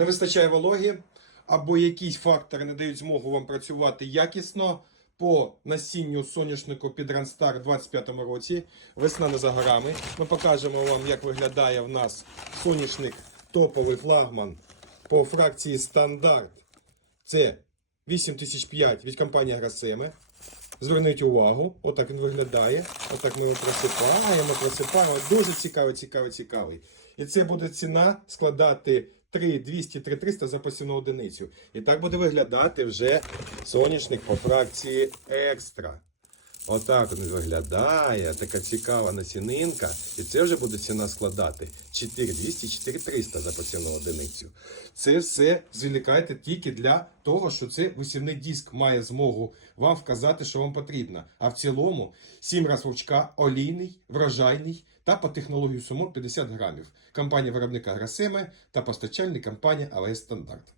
Не вистачає вологи, або якісь фактори не дають змогу вам працювати якісно по насінню соняшнику під Ранстар у 2025 році. Весна не за горами. Ми покажемо вам, як виглядає в нас соняшник топовий флагман по фракції стандарт. Це 8005 від компанії Грасеми. Зверніть увагу, отак він виглядає. Отак ми його просипаємо, просипаємо. Дуже цікавий, цікавий, цікавий. І це буде ціна складати 3200 3300 за посівну одиницю. І так буде виглядати вже соняшник по фракції екстра. Отак він виглядає, така цікава насінинка. І це вже буде ціна складати 4200 4300 за посівну одиницю. Це все зволікайте тільки для того, що це висівний диск має змогу вам вказати, що вам потрібно. А в цілому 7 раз вовчка олійний, врожайний та по технологію сумок 50 грамів. Компанія виробника Грасеме та постачальник компанія АВС Стандарт.